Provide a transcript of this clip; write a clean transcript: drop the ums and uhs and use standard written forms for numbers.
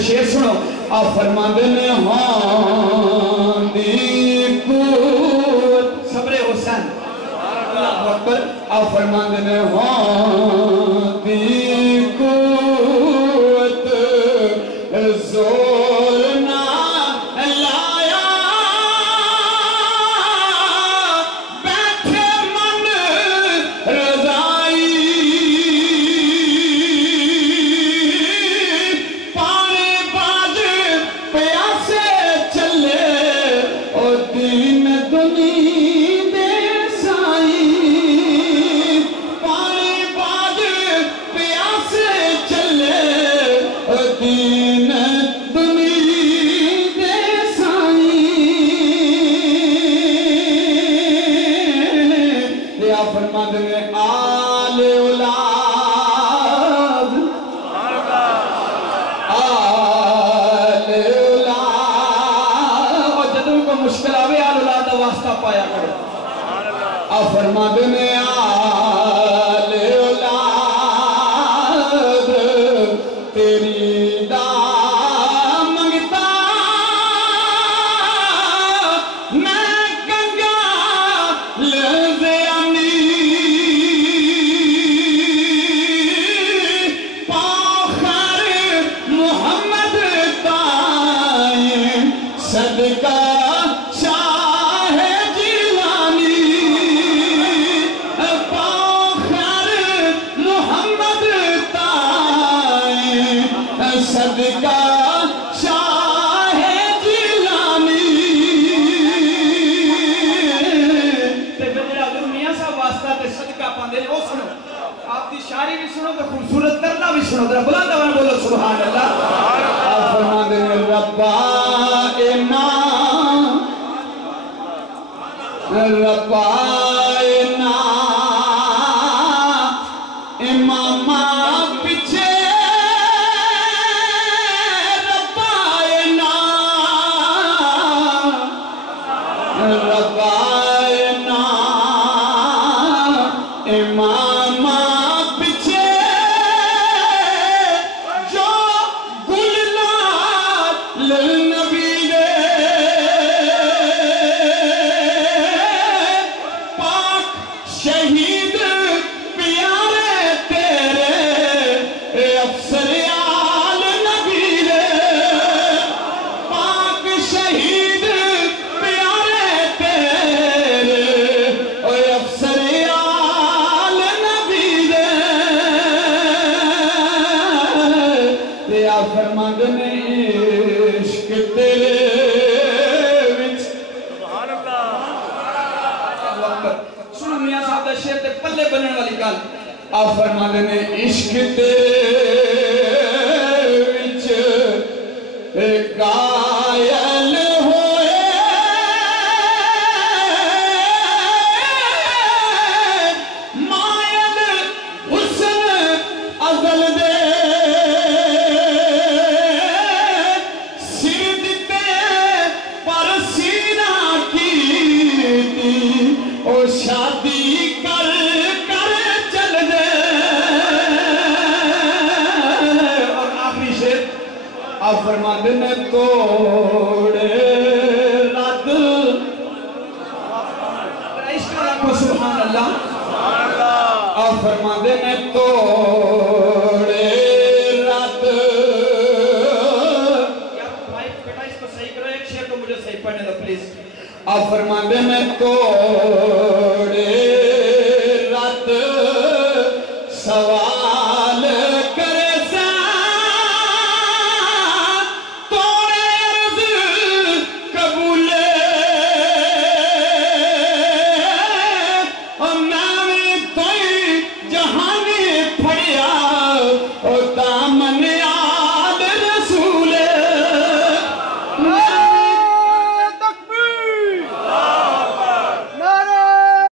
شیر سنو آپ فرماندے نے ہاں دی قوت صبر حسین اللہ اکبر آپ فرماندے نے ہاں دی قوت زور نہ لایا بیٹھے من رضائی فرماندے نے آل اولاد تیری دا منگتا میں کنگا لزیانی پاخر محمد تائیں صدقہ صدقہ شاہ جیلانی تے میرا حضور میاں صاحب واسطہ تے صدقہ پاندے وہ سنو آپ دی شاعری بھی سنو تے خوبصورت ترنا بھی سنو ذرا بلند آواز بولو سبحان اللہ آپ فرماندے نے ربا اینا ربا اینا امامہ پیچھے ربائنا امامہ پچھے جو گلنات للنبی دے پاک شہید پیارے تیرے افسر آل نبی دے پاک شہید فرماندے نے عشق تیرے وچ سبحان اللہ سنو میاں صاحب دا شعر تے پلے بنن والی گل آپ فرماندے نے عشق تیرے وچ قائل ہوئے مائل حسن ازل دے آپ فرماندے نے توڑے رات سبحان اللہ آپ فرماندے نے توڑے رات بیٹا اس کو صحیح کرو ایک شعر کو مجھے صحیح پڑھنے دو پلیز آپ فرماندے نے توڑے رات